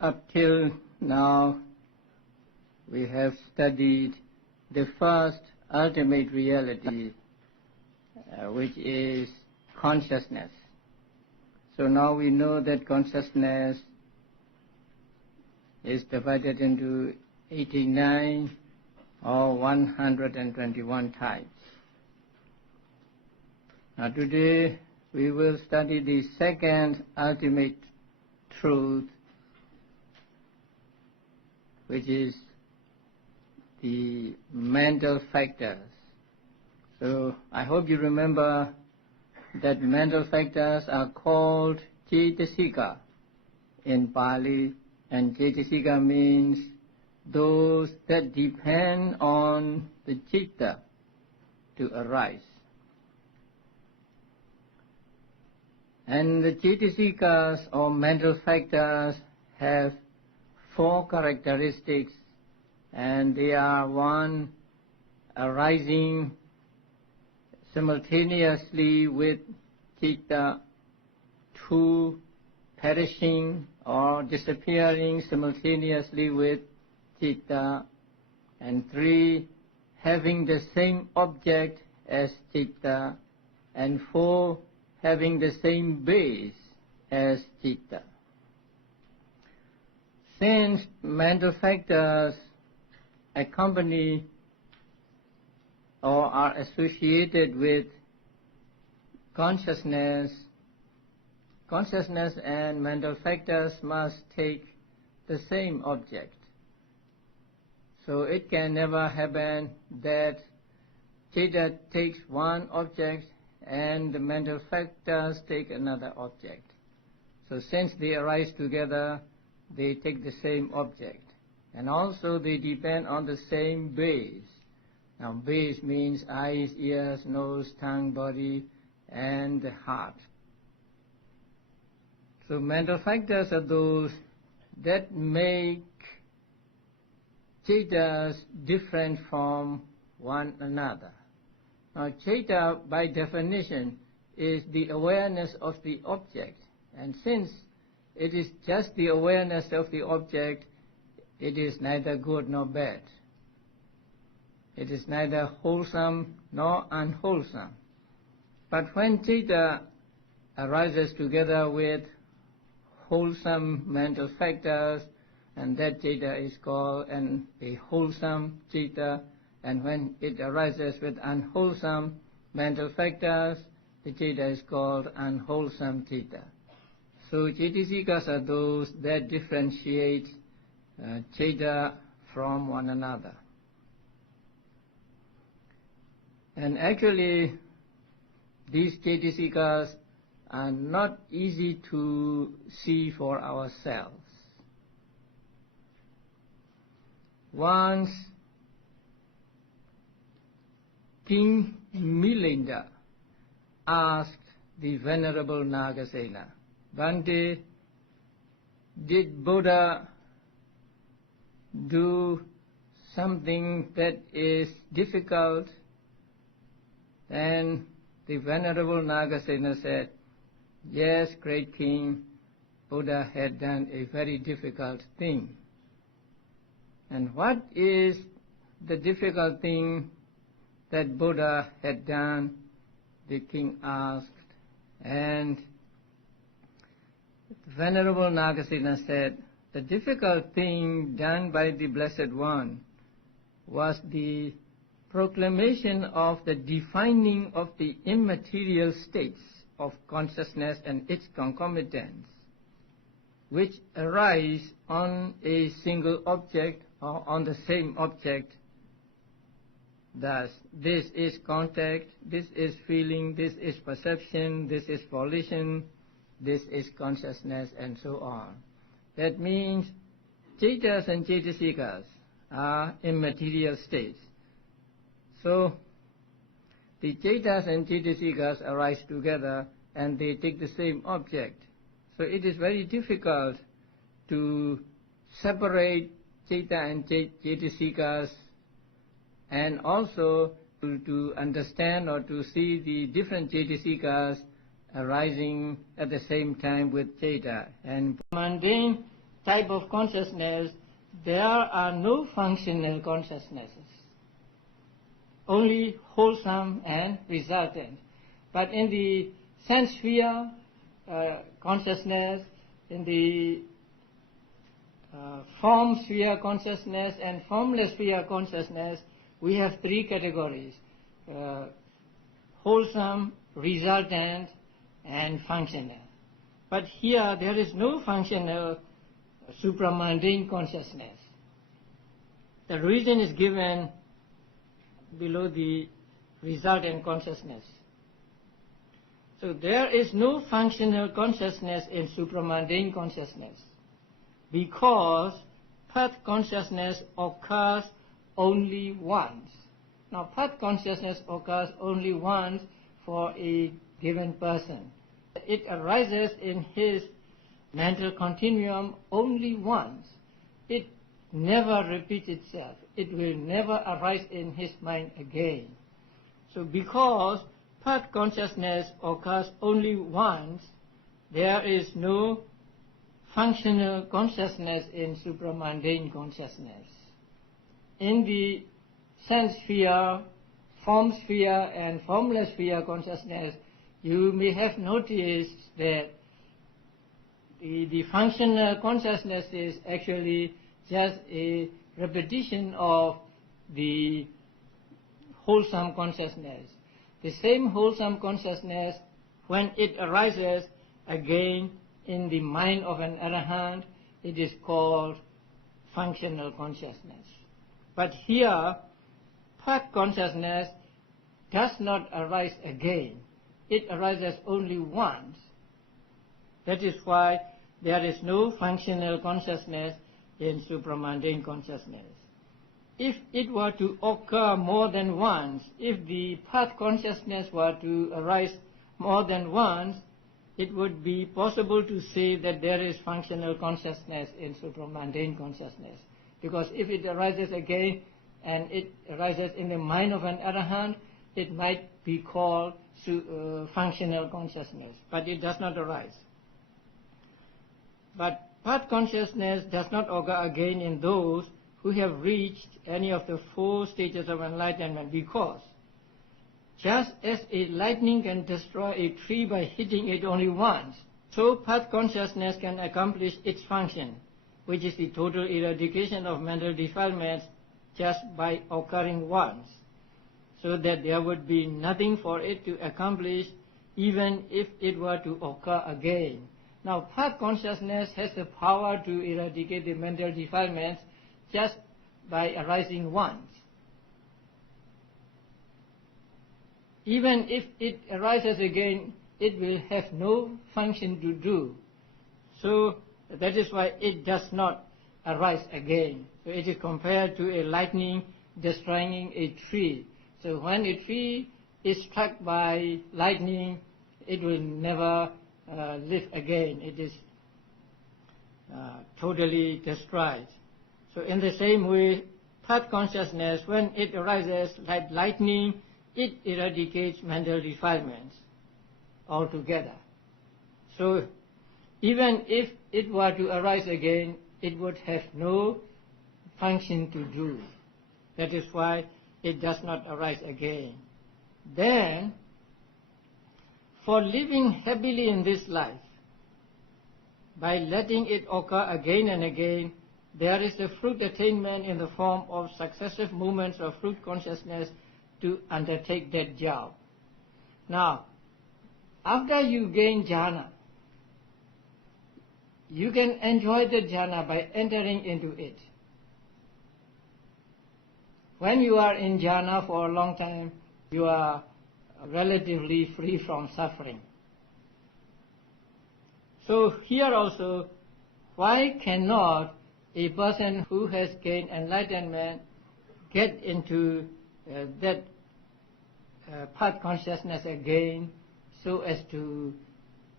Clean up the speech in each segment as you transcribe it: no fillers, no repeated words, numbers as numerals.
Up till now, we have studied the first ultimate reality, which is consciousness. So now we know that consciousness is divided into 89 or 121 types. Now today we will study the second ultimate truth, which is the mental factors. So I hope you remember that mental factors are called cetasika in Pali, and cetasika means those that depend on the citta to arise. And the cetasikas or mental factors have four characteristics, and they are: one, arising simultaneously with citta; two, perishing or disappearing simultaneously with citta; and three, having the same object as citta; and four, having the same base as citta. Since mental factors accompany or are associated with consciousness, consciousness and mental factors must take the same object. So it can never happen that citta takes one object and the mental factors take another object. So since they arise together, they take the same object. And also they depend on the same base. Now base means eyes, ears, nose, tongue, body, and the heart. So mental factors are those that make cittas different from one another. Now citta, by definition, is the awareness of the object. And since it is just the awareness of the object, it is neither good nor bad. It is neither wholesome nor unwholesome. But when citta arises together with wholesome mental factors, and that citta is called a wholesome citta, and when it arises with unwholesome mental factors, the citta is called unwholesome citta. So cetasikas are those that differentiate citta from one another. And actually, these cetasikas are not easy to see for ourselves. Once King Milinda asked the Venerable Nagasena, "Bhante, did Buddha do something that is difficult?" And the Venerable Nagasena said, "Yes, great king, Buddha had done a very difficult thing." And what is the difficult thing that Buddha had done? The king asked. And the Venerable Nagasena said, the difficult thing done by the Blessed One was the proclamation of the defining of the immaterial states of consciousness and its concomitants, which arise on a single object or on the same object. Thus, this is contact, this is feeling, this is perception, this is volition, this is consciousness, and so on. That means cittas and cetasikas are immaterial states. So the cittas and cetasikas arise together and they take the same object. So it is very difficult to separate citta and cetasikas, and also to understand or to see the different cetasikas arising at the same time with citta. And mundane type of consciousness, there are no functional consciousnesses, only wholesome and resultant. But in the sense sphere consciousness, in the form sphere consciousness and formless sphere consciousness, we have three categories: wholesome, resultant, and functional. But here there is no functional supramundane consciousness. The reason is given below the resultant consciousness. So there is no functional consciousness in supramundane consciousness, because path consciousness occurs only once. Now, path consciousness occurs only once for a given person. It arises in his mental continuum only once. It never repeats itself. It will never arise in his mind again. So because path consciousness occurs only once, there is no functional consciousness in supramundane consciousness. In the sense sphere, form sphere, and formless sphere consciousness, you may have noticed that the functional consciousness is actually just a repetition of the wholesome consciousness. The same wholesome consciousness, when it arises again in the mind of an arahant, it is called functional consciousness. But here, path consciousness does not arise again. It arises only once. That is why there is no functional consciousness in supramundane consciousness. If it were to occur more than once, if the path consciousness were to arise more than once, it would be possible to say that there is functional consciousness in supramundane consciousness. Because if it arises again and it arises in the mind of an arahant, it might be called functional consciousness, but it does not arise. But path consciousness does not occur again in those who have reached any of the four stages of enlightenment, because just as a lightning can destroy a tree by hitting it only once, so path consciousness can accomplish its function, which is the total eradication of mental defilements, just by occurring once, so that there would be nothing for it to accomplish even if it were to occur again. Now, path consciousness has the power to eradicate the mental defilements just by arising once. Even if it arises again, it will have no function to do. So that is why it does not arise again. So it is compared to a lightning destroying a tree. So when a tree is struck by lightning, it will never live again. It is totally destroyed. So in the same way, path consciousness, when it arises like lightning, it eradicates mental defilements altogether. So even if it were to arise again, it would have no function to do. That is why it does not arise again. Then, for living happily in this life, by letting it occur again and again, there is a fruit attainment in the form of successive movements of fruit consciousness to undertake that job. Now, after you gain jhana, you can enjoy the jhana by entering into it. When you are in jhana for a long time, you are relatively free from suffering. So here also, why cannot a person who has gained enlightenment get into that path consciousness again, so as to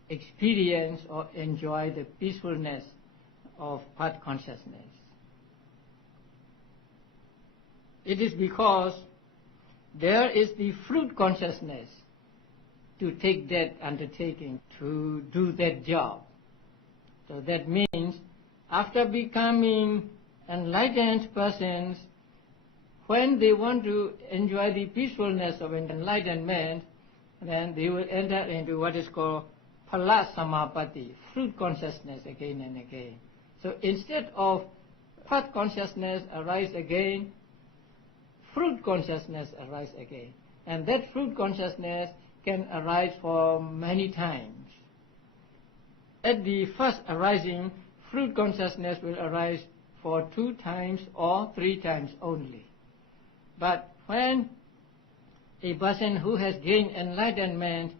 experience or enjoy the peacefulness of path consciousness? It is because there is the fruit consciousness to take that undertaking, to do that job. So that means after becoming enlightened persons, when they want to enjoy the peacefulness of enlightenment, then they will enter into what is called phala samapatti, fruit consciousness again and again. So instead of path consciousness arise again, fruit consciousness arise again. And that fruit consciousness can arise for many times. At the first arising, fruit consciousness will arise for 2 times or 3 times only. But when a person who has gained enlightenment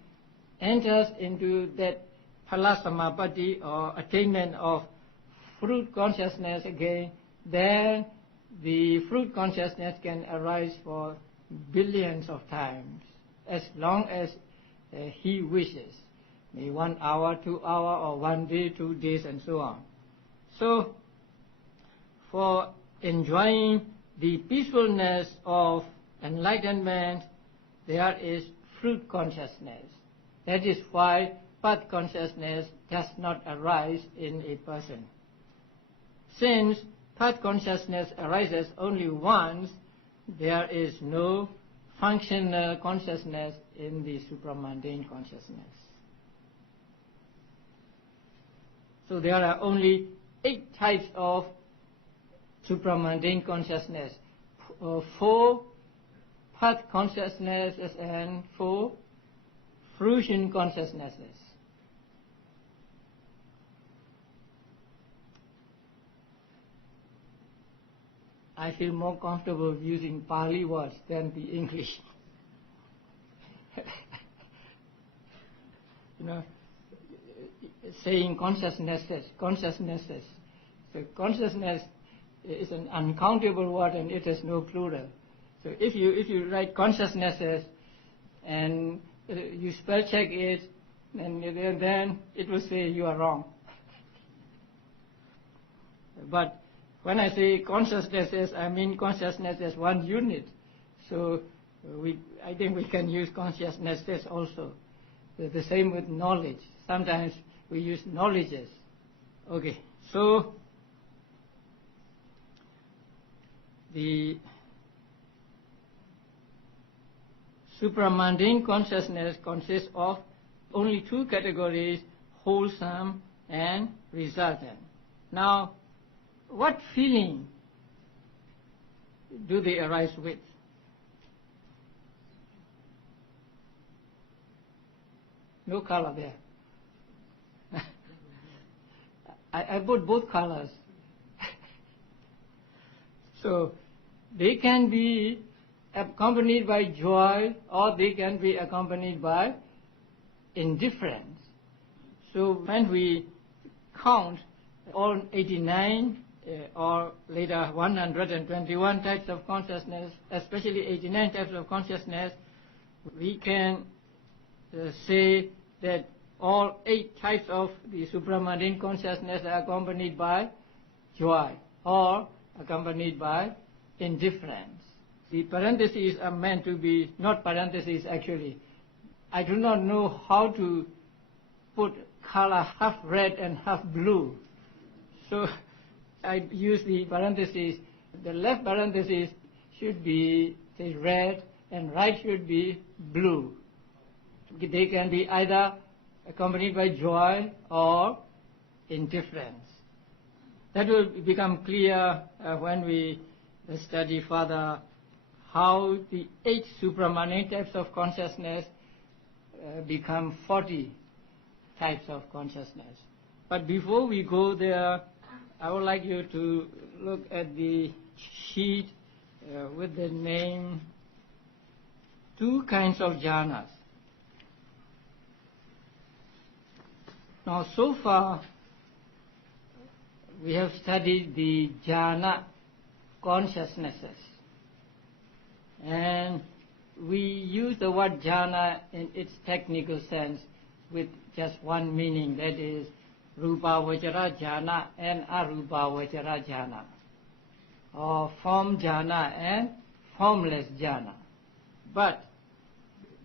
enters into that phala samapatti or attainment of fruit consciousness again, then the fruit consciousness can arise for billions of times, as long as he wishes. Maybe 1 hour, 2 hours, or 1 day, 2 days, and so on. So, for enjoying the peacefulness of enlightenment, there is fruit consciousness. That is why path consciousness does not arise in a person. Since path consciousness arises only once, there is no functional consciousness in the supramundane consciousness. So there are only 8 types of supramundane consciousness, 4 path consciousnesses and 4 fruition consciousnesses. I feel more comfortable using Pali words than the English. Saying consciousnesses. So consciousness is an uncountable word and it has no plural. So if you write consciousnesses and you spell check it, then it will say you are wrong. But when I say consciousnesses, I mean consciousness as one unit. So I think we can use consciousnesses also. The same with knowledge. Sometimes we use knowledges. Okay, so the supramundane consciousness consists of only 2 categories, wholesome and resultant. Now, what feeling do they arise with? No color there. I put both colors. So they can be accompanied by joy or they can be accompanied by indifference. So when we count all 89 or later 121 types of consciousness, especially 89 types of consciousness, we can say that all 8 types of the supramundane consciousness are accompanied by joy or accompanied by indifference. The parentheses are meant to be not parentheses actually. I do not know how to put color half red and half blue. So I use the parentheses. The left parenthesis should be say red and right should be blue. They can be either accompanied by joy or indifference. That will become clear when we study further how the 8 supramundane types of consciousness become 40 types of consciousness. But before we go there, I would like you to look at the sheet with the name 2 kinds of jhanas. Now, so far, we have studied the jhana consciousnesses. And we use the word jhana in its technical sense with just one meaning, that is rupa vajara jhana and arupa vajara jhana, or form jhana and formless jhana. But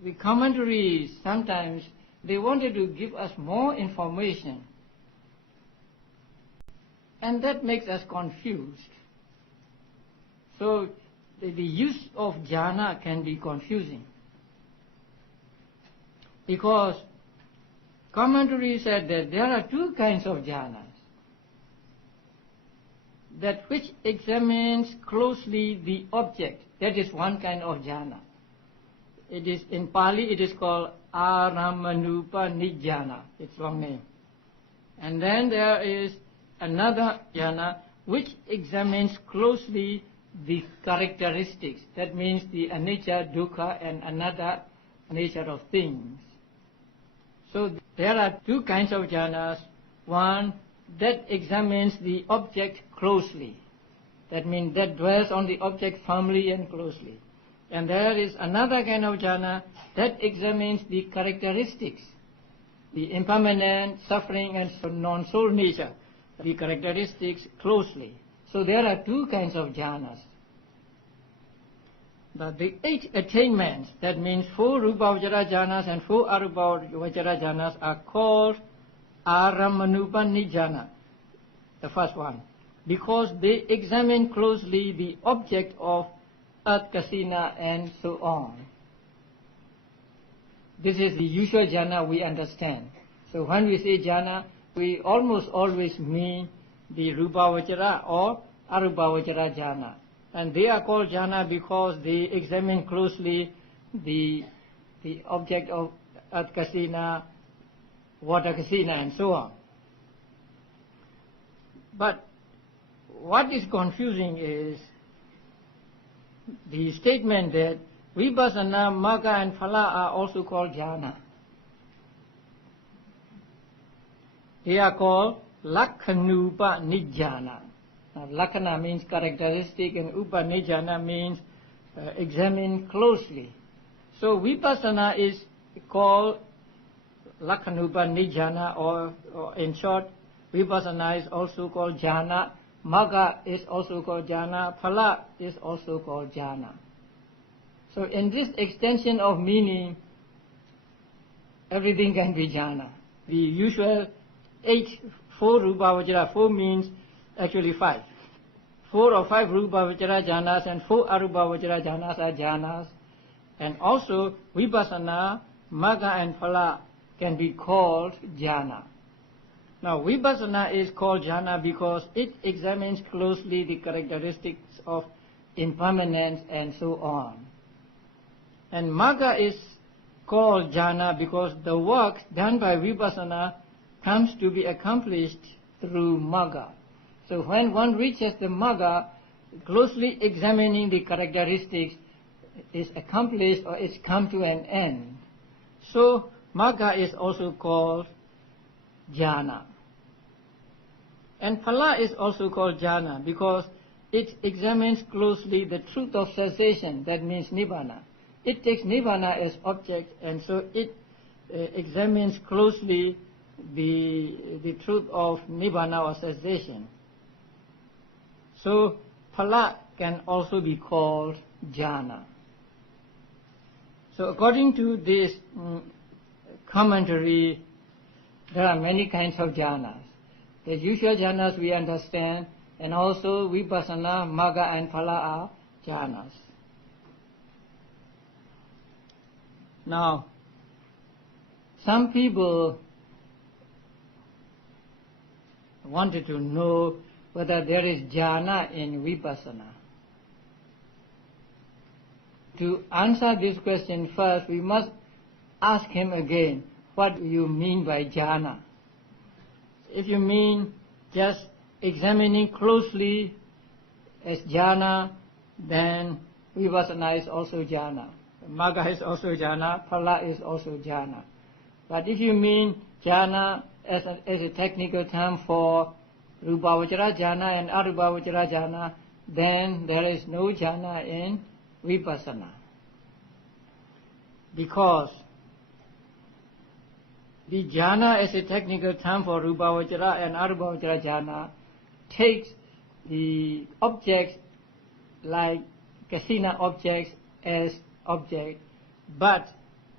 the commentaries sometimes they wanted to give us more information. And that makes us confused. So the use of jhana can be confusing. Because commentary said that there are two kinds of jhanas. That which examines closely the object, that is one kind of jhana. It is in Pali it is called Aramanupanijjhana, its long name. And then there is another jhana which examines closely the characteristics. That means the anicca, dukkha and anatta nature of things. So there are two kinds of jhanas. One that examines the object closely. That means that dwells on the object firmly and closely. And there is another kind of jhana that examines the characteristics, the impermanent, suffering and non-soul nature, the characteristics closely. So there are two kinds of jhanas. But the 8 attainments, that means 4 Rupavajara jhanas and 4 Arupavajara jhanas, are called Aramanupanijjhana, the first one, because they examine closely the object of earth, kasina and so on. This is the usual jhana we understand. So when we say jhana, we almost always mean the Rupavajara or Arupavajara jhana. And they are called jhana because they examine closely the object of earth, kasina, water, kasina and so on. But what is confusing is the statement that vipassana, magga and phala are also called jhana. They are called Lakhanupanijjhana. Now, Lakhana means characteristic and Upanijjhana means examine closely. So vipassana is called Lakhanupanijjhana or in short, vipassana is also called jhana. Magga is also called jhana, phala is also called jhana. So in this extension of meaning, everything can be jhana. The usual 4 Rupavajara, 4 means actually 5. 4 or 5 Rupavajara jhanas and 4 Arupavajara jhanas are jhanas. And also vipassana, magga and phala can be called jhana. Now, vipassana is called jhana because it examines closely the characteristics of impermanence and so on. And magga is called jhana because the work done by vipassana comes to be accomplished through magga. So when one reaches the magga, closely examining the characteristics is accomplished or is come to an end. So magga is also called jhana. And phala is also called jhana because it examines closely the truth of cessation, that means nibbana. It takes nibbana as object and so it examines closely the truth of nibbana or cessation. So phala can also be called jhana. So according to this commentary, there are many kinds of jhanas. The usual jhanas we understand, and also vipassana, magga and phala are jhanas. Now, some people wanted to know whether there is jhana in vipassana. To answer this question first, we must ask him again, what do you mean by jhana? If you mean just examining closely as jhana, then vipassana is also jhana. Magga is also jhana, phala is also jhana. But if you mean jhana as a technical term for Rupavajara jhana and Arupavajara jhana, then there is no jhana in vipassana. Because the jhana as a technical term for Rupavajara and Arupavajara jhana takes the objects like kasina objects as object, but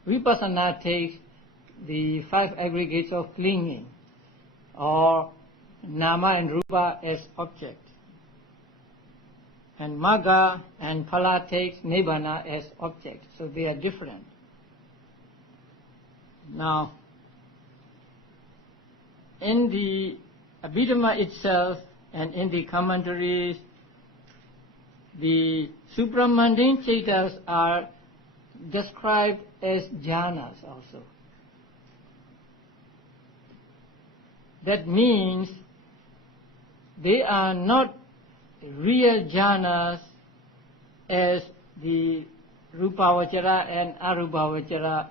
vipassana takes the 5 aggregates of clinging or nama and rupa as object. And magga and phala takes nibbana as object. So they are different. Now, in the Abhidhamma itself and in the commentaries, the supramundane cetas are described as jhanas also. That means they are not real jhanas as the rupavachara and arupavachara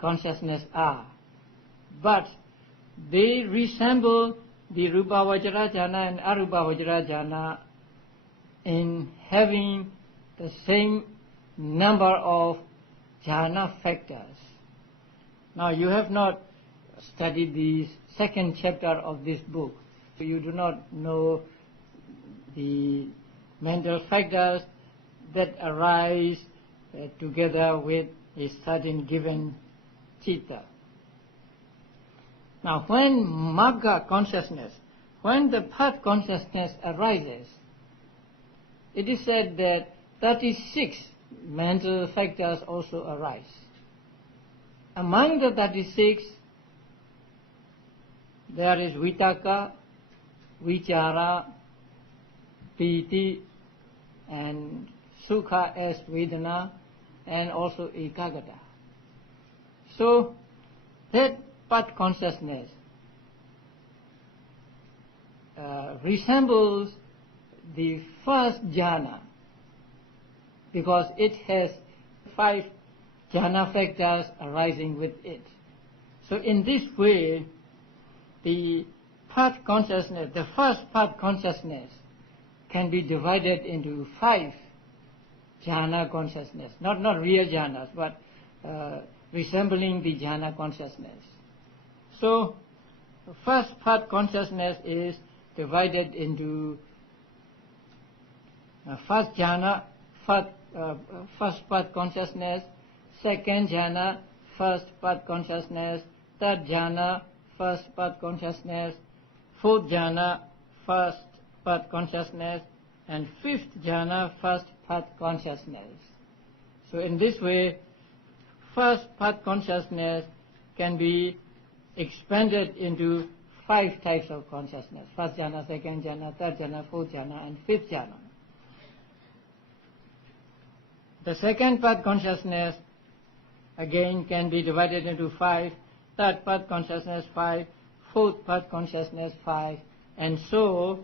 consciousness are, but they resemble the rupavachara jhana and arupavachara jhana in having the same number of jhana factors. Now you have not studied the second chapter of this book, so you do not know the mental factors that arise together with a certain given citta. Now when magga consciousness, when the path consciousness arises, it is said that 36 mental factors also arise. Among the 36, there is vitaka, vichara, piti, and sukha as vedana, and also ekagata. So that path consciousness resembles the first jhana because it has 5 jhana factors arising with it. So in this way, the path consciousness, the first path consciousness, can be divided into 5 jhana consciousness, not real jhanas, but resembling the jhana consciousness. So the first path consciousness is divided into first jhana, first path consciousness, second jhana, first path consciousness, third jhana, first path consciousness, fourth jhana, first path consciousness, and fifth jhana, first path consciousness. So in this way, first path consciousness can be expanded into 5 types of consciousness: first jhana, second jhana, third jhana, fourth jhana, and fifth jhana. The second path consciousness again can be divided into 5, third path consciousness 5, fourth path consciousness 5, and so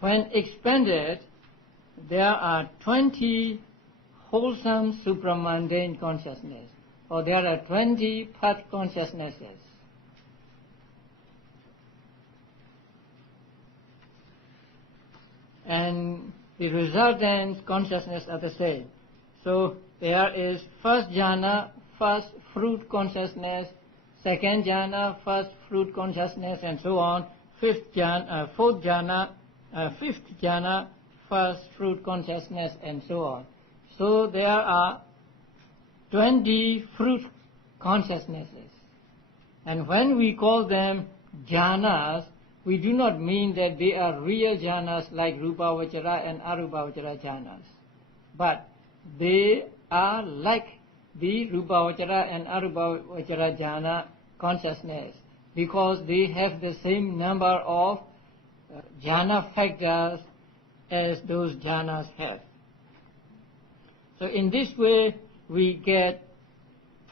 when expanded, there are 20 wholesome supramundane consciousness, or there are 20 path consciousnesses. And the resultant consciousness are the same. So there is first jhana, first fruit consciousness, second jhana, first fruit consciousness, and so on. Fourth jhana, fifth jhana, first fruit consciousness, and so on. So there are 20 fruit consciousnesses. And when we call them jhanas, we do not mean that they are real jhanas like rupavachara and arupavachara jhanas, but they are like the rupavachara and arupavachara jhana consciousness because they have the same number of jhana factors as those jhanas have. So in this way, we get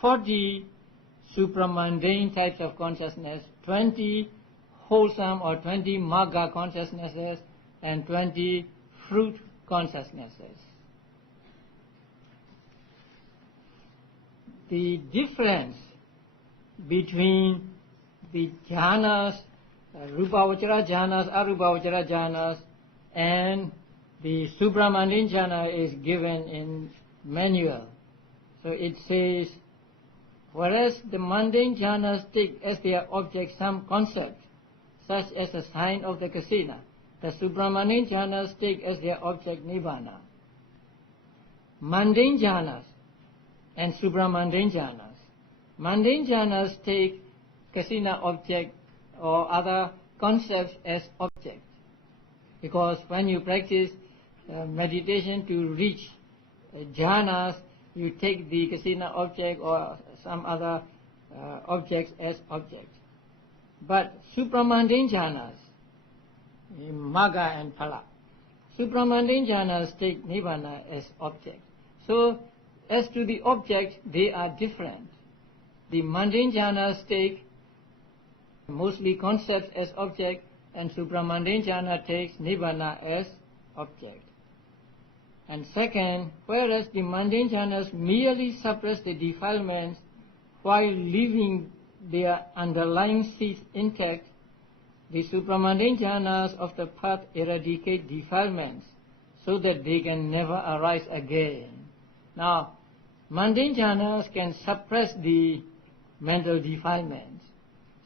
40 supramundane types of consciousness, 20 wholesome or 20 magga consciousnesses, and 20 fruit consciousnesses. The difference between the jhanas, rupavachara jhanas, arupavachara jhanas, and the supramundane jhana is given in manual. So it says, whereas the mundane jhanas take as their object some concept, such as a sign of the kasina, the supramundane jhanas take as their object nibbana. Mundane jhanas and supramundane jhanas. Mundane jhanas take kasina object or other concepts as objects. Because when you practice meditation to reach jhanas, you take the kasina object or some other objects as objects. But supramundane jhanas, magga and phala, supramundane jhanas take nibbana as object. So as to the object, they are different. The mundane jhanas take mostly concepts as object, and supramundane jhana takes nibbana as object. And second, whereas the mundane jhanas merely suppress the defilements while leaving their underlying seeds intact, the supramundane jhanas of the path eradicate defilements so that they can never arise again. Now, mundane jhanas can suppress the mental defilements.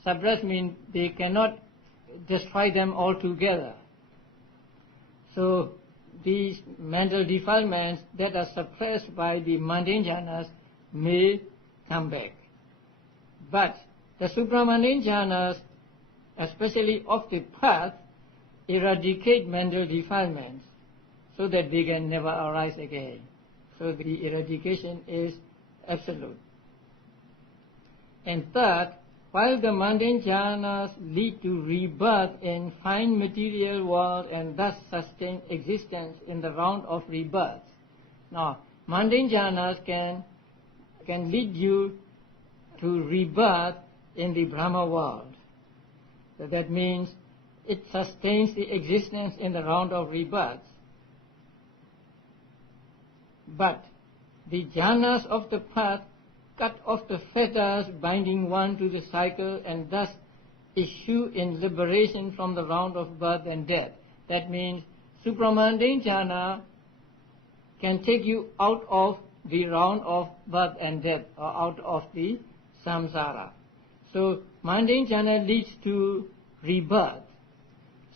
Suppress means they cannot destroy them altogether. So these mental defilements that are suppressed by the mundane jhanas may come back. But the supramundane jhanas, especially of the path, eradicate mental defilements so that they can never arise again. So the eradication is absolute. And third, while the mundane jhanas lead to rebirth in fine material world and thus sustain existence in the round of rebirths. Now, mundane jhanas can lead you to rebirth in the Brahma world. So that means it sustains the existence in the round of rebirths. But the jhanas of the path cut off the fetters binding one to the cycle and thus issue in liberation from the round of birth and death. That means supramundane jhana can take you out of the round of birth and death or out of the samsara. So mundane jhana leads to rebirth.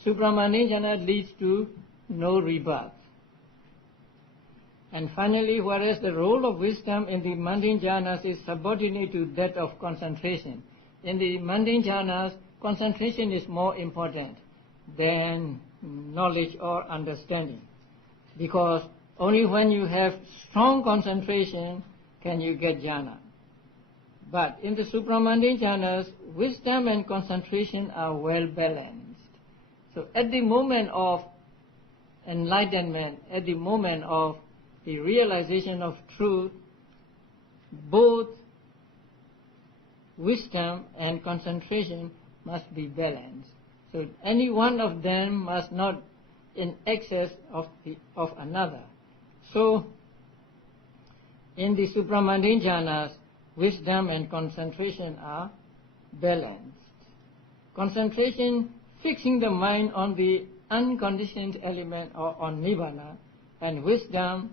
Supramundane jhana leads to no rebirth. And finally, whereas the role of wisdom in the mundane jhanas is subordinate to that of concentration, in the mundane jhanas, concentration is more important than knowledge or understanding. Because only when you have strong concentration can you get jhana. But in the supramundane jhanas, wisdom and concentration are well balanced. So at the moment of enlightenment, at the moment of the realization of truth, both wisdom and concentration must be balanced. So any one of them must not in excess of another. So in the supramundane jhanas, wisdom and concentration are balanced. Concentration fixing the mind on the unconditioned element or on nibbana, and wisdom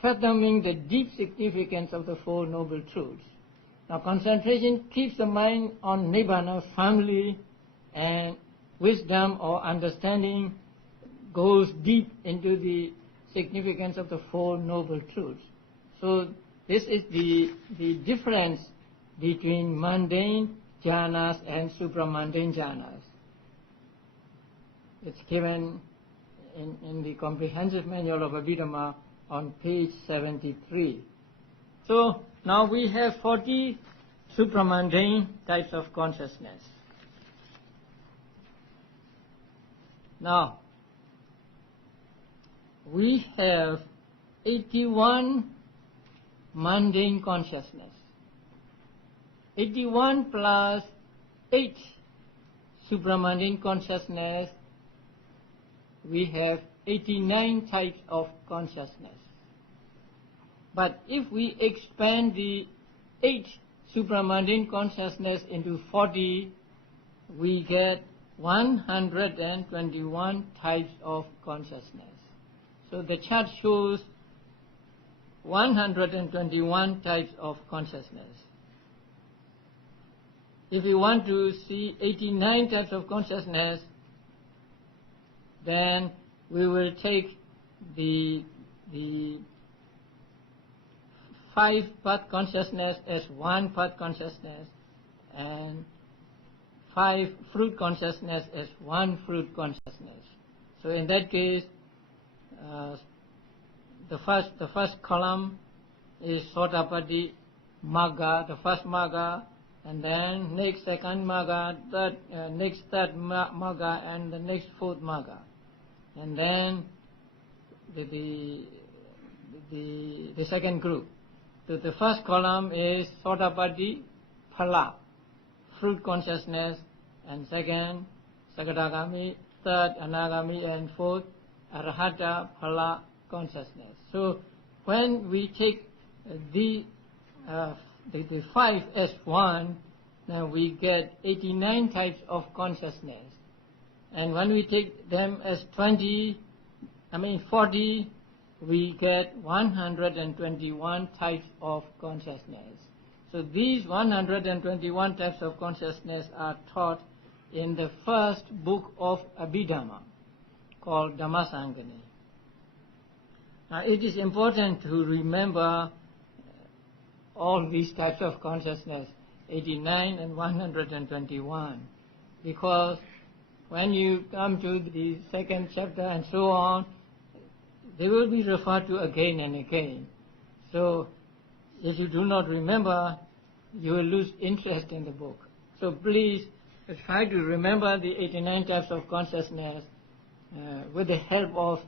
fathoming the deep significance of the Four Noble Truths. Now concentration keeps the mind on nibbana firmly, and wisdom or understanding goes deep into the significance of the Four Noble Truths. So this is the difference between mundane jhanas and supramundane jhanas. It's given in the comprehensive manual of Abhidhamma on page 73. So now we have 40 supramundane types of consciousness. Now we have 81 mundane consciousness. 81 plus 8 supramundane consciousness, we have 89 types of consciousness. But if we expand the 8 supramundane consciousness into 40, we get 121 types of consciousness. So the chart shows 121 types of consciousness. If you want to see 89 types of consciousness, then we will take the 5 path consciousness as one path consciousness, and 5 fruit consciousness as 1 fruit consciousness. So in that case, the first column is Sotapaddi Magga, the first Magga, and then next second Magga, next third Magga, and the next fourth Magga. And then the second group. So the first column is Sotapaddi Phala, fruit consciousness, and second Sakadagami, third Anagami, and fourth Arahata Phala consciousness. So when we take the 5 as 1, then we get 89 types of consciousness. And when we take them as 40, we get 121 types of consciousness. So these 121 types of consciousness are taught in the first book of Abhidhamma, called Dhammasangani. Now it is important to remember all these types of consciousness, 89 and 121, because when you come to the second chapter and so on, they will be referred to again and again. So if you do not remember, you will lose interest in the book. So please try to remember the 89 types of consciousness with the help of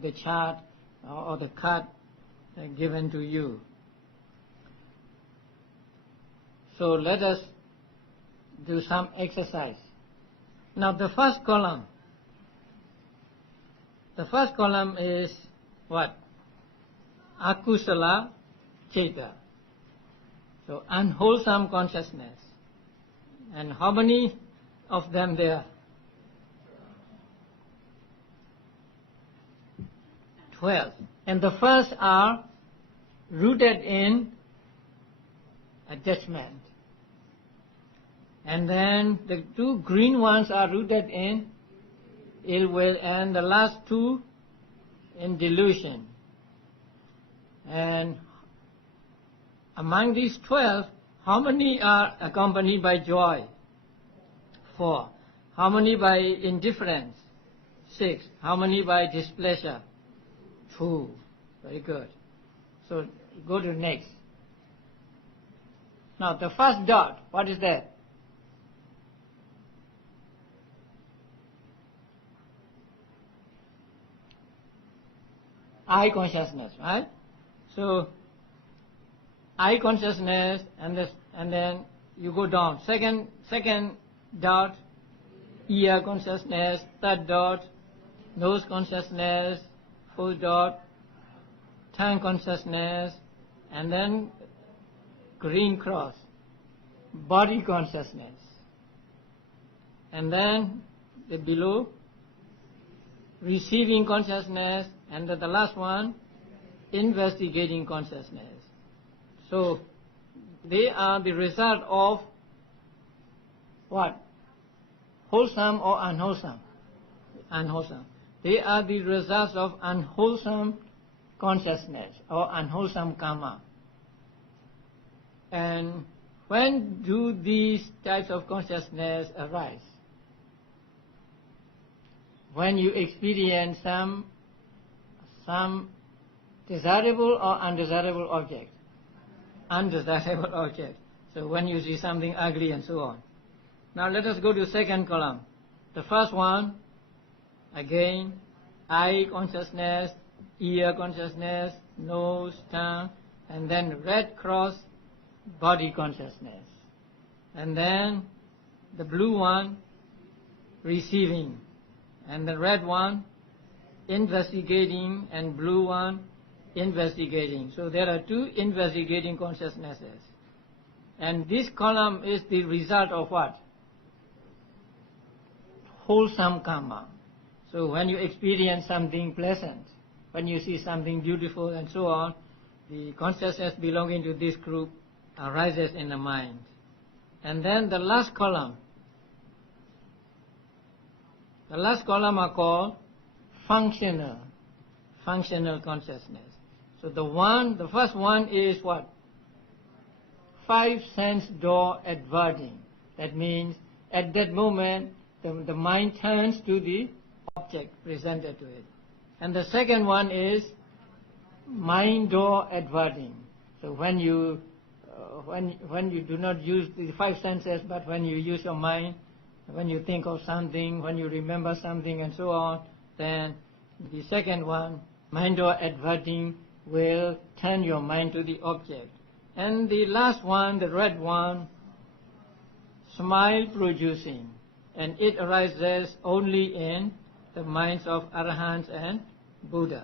the chart or the card given to you. So let us do some exercise. Now the first column is what? Akusala Cheta. So unwholesome consciousness. And how many of them there are? 12. And the first are rooted in attachment. And then the 2 green ones are rooted in ill will, and the last 2 in delusion. And among these 12, how many are accompanied by joy? 4. How many by indifference? 6. How many by displeasure? 2. Very good. So go to next. Now the first dot, what is that? I consciousness, right? So I consciousness, and then you go down. Second dot, ear consciousness. Third dot, nose consciousness. Fourth dot, tongue consciousness, and then green cross, body consciousness, and then the below, receiving consciousness, and the last one, investigating consciousness. So they are the result of what? Wholesome or unwholesome? Unwholesome. They are the results of unwholesome consciousness or unwholesome karma. And when do these types of consciousness arise? When you experience some desirable or undesirable object. Undesirable object. So when you see something ugly and so on. Now let us go to second column. The first one, again, eye consciousness, ear consciousness, nose, tongue, and then red cross, body consciousness. And then the blue one, receiving. And the red one, investigating, and blue one, investigating. So there are 2 investigating consciousnesses. And this column is the result of what? Wholesome karma. So when you experience something pleasant, when you see something beautiful and so on, the consciousness belonging to this group arises in the mind. And then the last column. The last column are called functional consciousness. So the first one is what? 5 sense door adverting. That means at that moment the mind turns to the object presented to it. And the second one is mind door adverting. So when you do not use the five senses, but when you use your mind, when you think of something, when you remember something and so on, then the second one, mind door adverting, will turn your mind to the object. And the last one, the red one, smile producing, and it arises only in the minds of Arahants and Buddhas.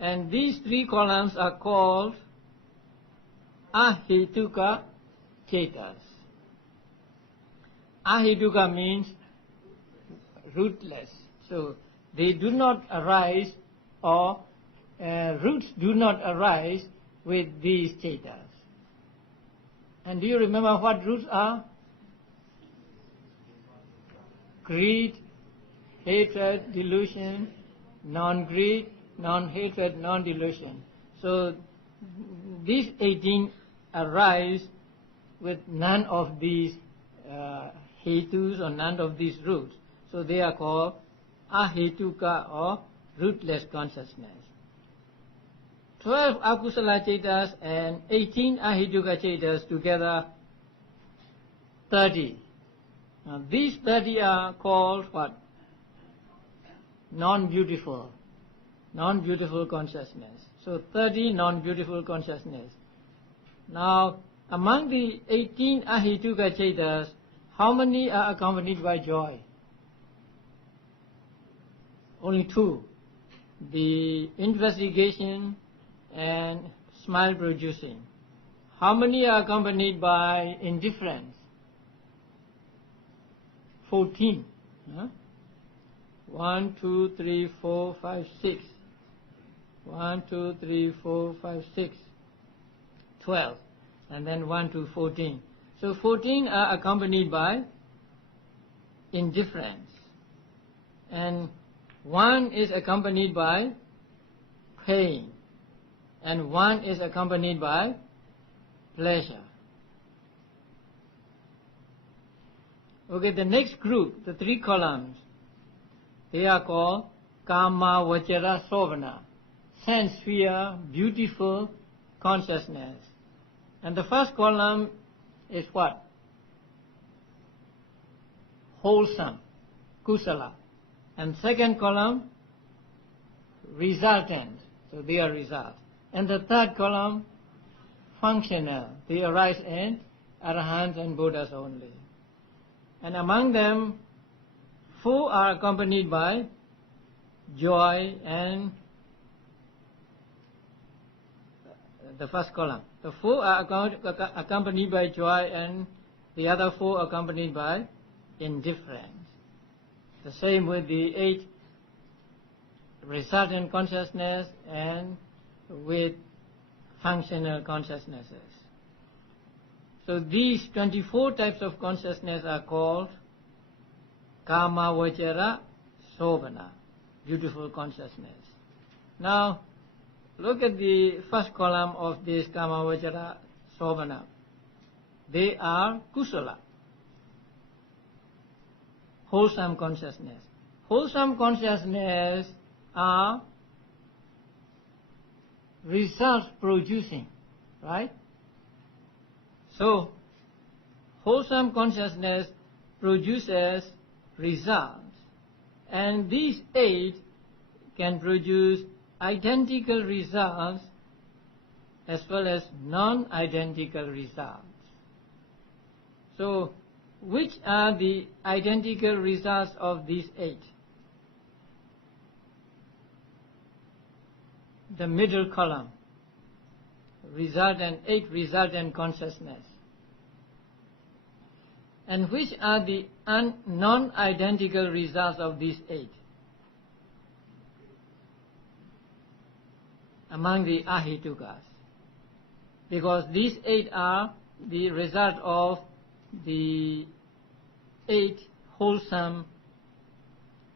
And these three columns are called Ahituka Cetas. Ahituka means rootless. So they do not arise, or roots do not arise with these cetas. And do you remember what roots are? Greed, hatred, delusion, non-greed, non-hatred, non-delusion. So these 18 arise with none of these hetus or none of these roots. So they are called ahetuka or rootless consciousness. 12 akusala cetas and 18 ahetuka cetas together 30. Now these 30 are called what? Non-beautiful consciousness. So 30 non-beautiful consciousness. Now among the 18 ahetuka cetas, how many are accompanied by joy? Only 2. The investigation and smile producing. How many are accompanied by indifference? 14. 1, 2, 3, 4, 5, 6. 1, 2, 3, 4, 5, 6. 12. And then 1 to 14. So 14 are accompanied by indifference. And 1 is accompanied by pain. And 1 is accompanied by pleasure. Okay, the next group, the 3 columns, they are called Kama Vachara Sovana, sense sphere, beautiful consciousness. And the first column is what? Wholesome, kusala. And second column, resultant, so they are result. And the third column, functional, they arise in Arahants and Buddhas only. And among them, 4 are accompanied by joy and the first column. The 4 are accompanied by joy and the other 4 accompanied by indifference. The same with the 8 resultant consciousness and with functional consciousnesses. So these 24 types of consciousness are called Kama Vachara Sovana, beautiful consciousness. Now, look at the first column of this Kama Vachara Sovana. They are kusala, wholesome consciousness. Wholesome consciousness are result producing, right? So, wholesome consciousness produces results, and these 8 can produce identical results as well as non-identical results. So, which are the identical results of these 8? The middle column, resultant, 8 resultant consciousness. And which are the non-identical results of these 8? Among the ahitukas. Because these 8 are the result of the 8 wholesome,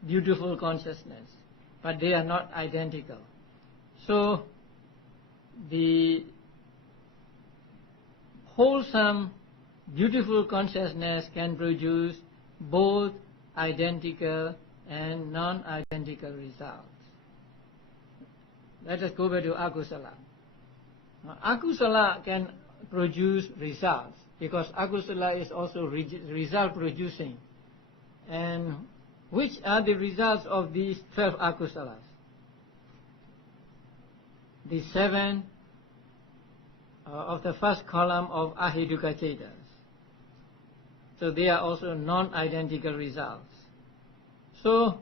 beautiful consciousness, but they are not identical. So, the wholesome, beautiful consciousness can produce both identical and non-identical results. Let us go back to akusala. Akusala can produce results because akusala is also result producing. And which are the results of these 12 akusalas? The 7 of the first column of ahetuka cetas. So they are also non-identical results. So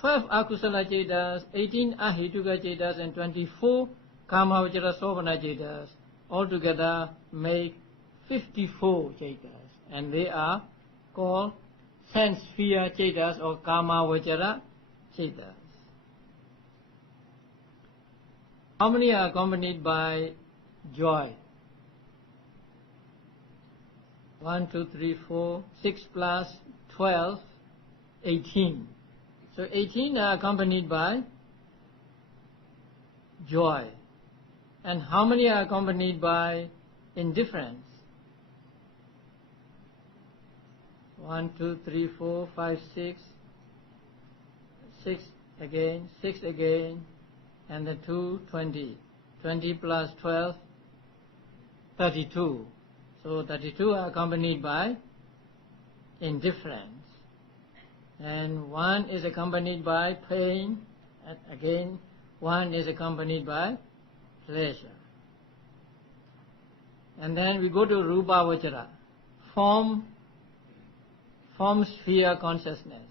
12 akusala cetas, 18 ahetuka cetas, and 24 kamavachara sopana cetas altogether make 54 cetas, and they are called sense sphere cetas or kamavachara cetas. How many are accompanied by joy? 1, 2, 3, 4, 6 plus 12, 18. So 18 are accompanied by joy. And how many are accompanied by indifference? 1, 2, 3, 4, 5, 6. 6 again, 6 again, and the 2, 20. 20 plus 12, 32. So 32 are accompanied by indifference. And 1 is accompanied by pain, and again 1 is accompanied by pleasure. And then we go to rupa vachara, form sphere consciousness.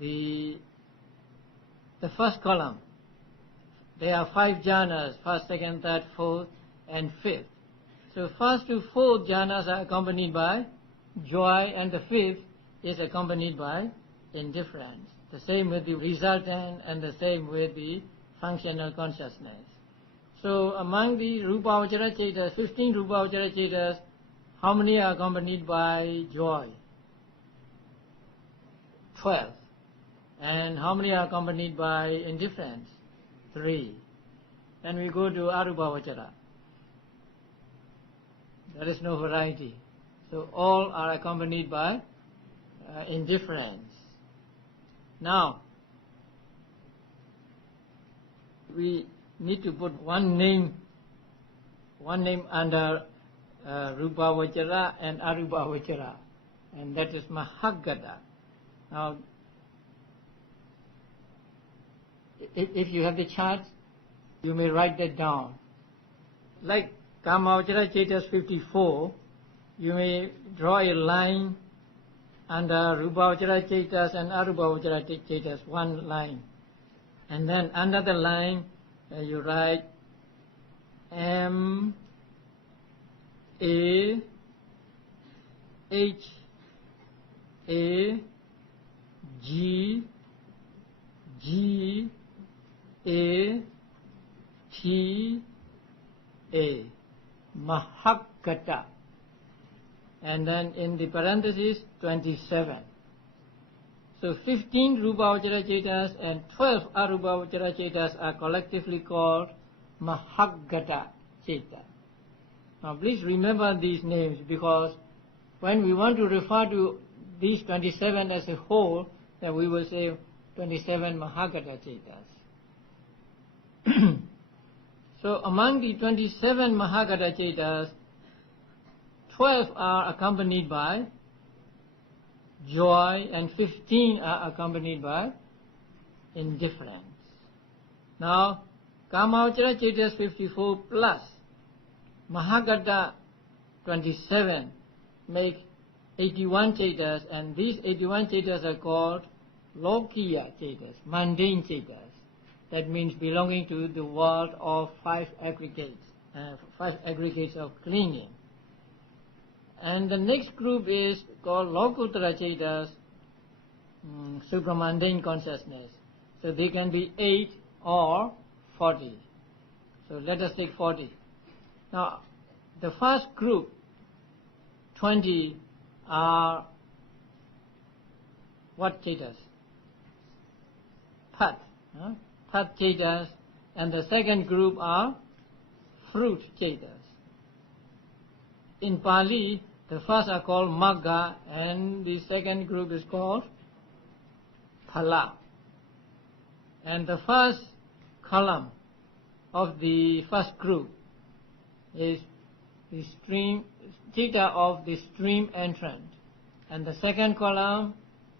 The first column, there are 5 jhanas, first, second, third, fourth, and fifth. So first to fourth jhanas are accompanied by joy, and the fifth is accompanied by indifference. The same with the resultant, and the same with the functional consciousness. So among the rupa vachara cetas, 15 rupa vachara cetas, how many are accompanied by joy? 12. And how many are accompanied by indifference? 3. Then we go to arupa vachara. There is no variety. So all are accompanied by indifference. Now, we need to put one name under rupa vachara and arupa vachara, and that is mahagata. Now, if you have the chart, you may write that down. Like kamavachara cetas 54, you may draw a line under rupa vachara cetas and arupa vachara cetas, one line. And then under the line, you write M A H A G G A T A, Mahagata, and then in the parenthesis 27. So 15 rupa vachara cetas and 12 arupa vachara cetas are collectively called Mahagata ceta. Now please remember these names, because when we want to refer to these 27 as a whole, then we will say 27 Mahagata cetas. So among the 27 Mahagata cetas, 12 are accompanied by joy and 15 are accompanied by indifference. Now, kamavachara cetas 54 plus Mahagata 27 make 81 cetas, and these 81 cetas are called Lokiya cetas, mundane cetas. That means belonging to the world of 5 aggregates of clinging. And the next group is called Lokuttara cetas, supramundane consciousness. So they can be 8 or 40. So let us take 40. Now, the first group, 20, are what cetas? Pat. Tat cetas, and the second group are fruit cetas. in Pali, the first are called Magga and the second group is called Phala. And the first column of the first group is the stream, theta of the stream entrant. And the second column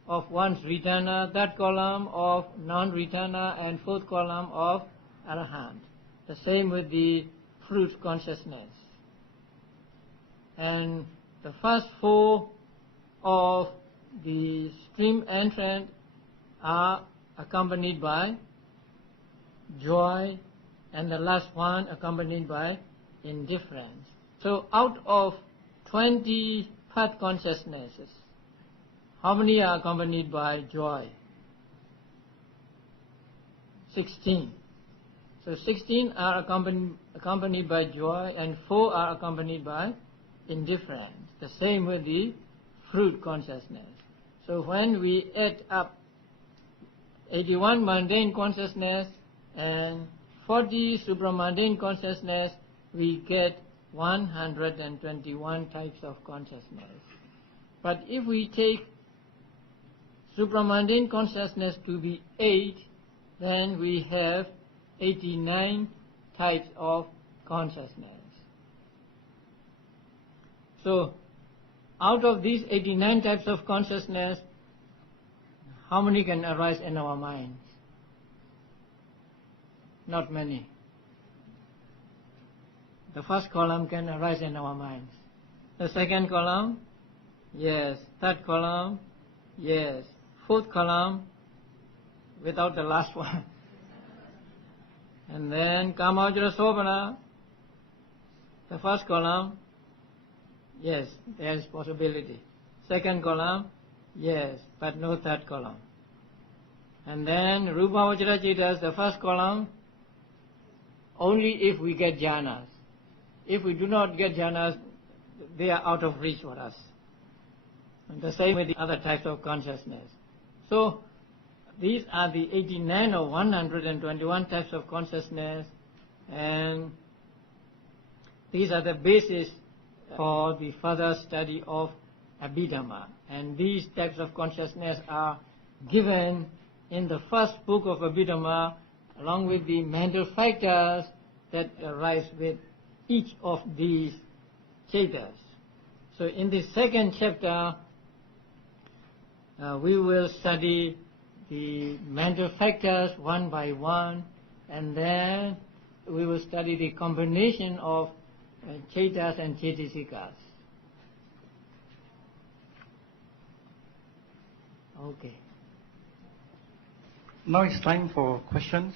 of one's returner, third column of non-returner, and fourth column of Arahant. The same with the fruit consciousness. And the first four of the stream entrant are accompanied by joy, and the last one accompanied by indifference. So out of 20 path consciousnesses, how many are accompanied by joy? 16. So 16 are accompanied by joy and 4 are accompanied by indifference. The same with the fruit consciousness. So when we add up 81 mundane consciousness and 40 supramundane consciousness, we get 121 types of consciousness. But if we take supramundane consciousness to be 8, then we have 89 types of consciousness. So, out of these 89 types of consciousness, how many can arise in our minds? Not many. The first column can arise in our minds. The second column, yes. Third column, yes. Fourth column, without the last one. And then Kamajra Sobhana, the first column, yes, there is possibility. Second column, yes, but no third column. And then Rupa Vajra Citas, the first column, only if we get jhanas. If we do not get jhanas, they are out of reach for us. And the same with the other types of consciousness. So, these are the 89 or 121 types of consciousness, and these are the basis for the further study of Abhidhamma. And these types of consciousness are given in the first book of Abhidhamma, along with the mental factors that arise with each of these chetas. So in the second chapter, we will study the mental factors one by one, and then we will study the combination of chetas and chetasikas. Okay. Now it's time for questions.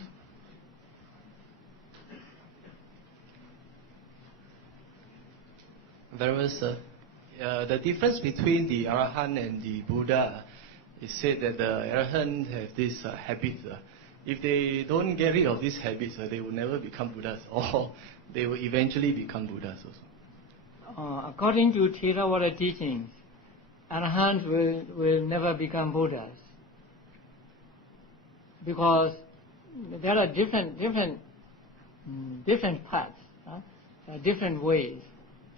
Very well, sir. The difference between the Arahant and the Buddha is said that the Arahant have this habit. If they don't get rid of these habits, they will never become Buddhas, or they will eventually become Buddhas also. According to Theravada teachings, Arahants will never become Buddhas, because there are different paths, different ways.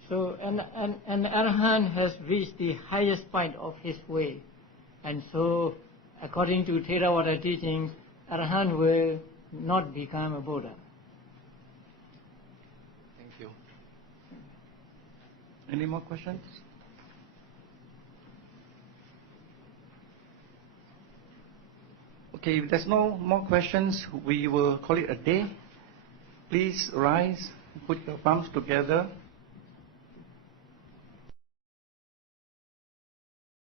So an Arahant has reached the highest point of his way, and so according to Theravada teachings, Arahant will not become a Buddha. Thank you. Any more questions? Okay, if there's no more questions, we will call it a day. Please rise, put your palms together.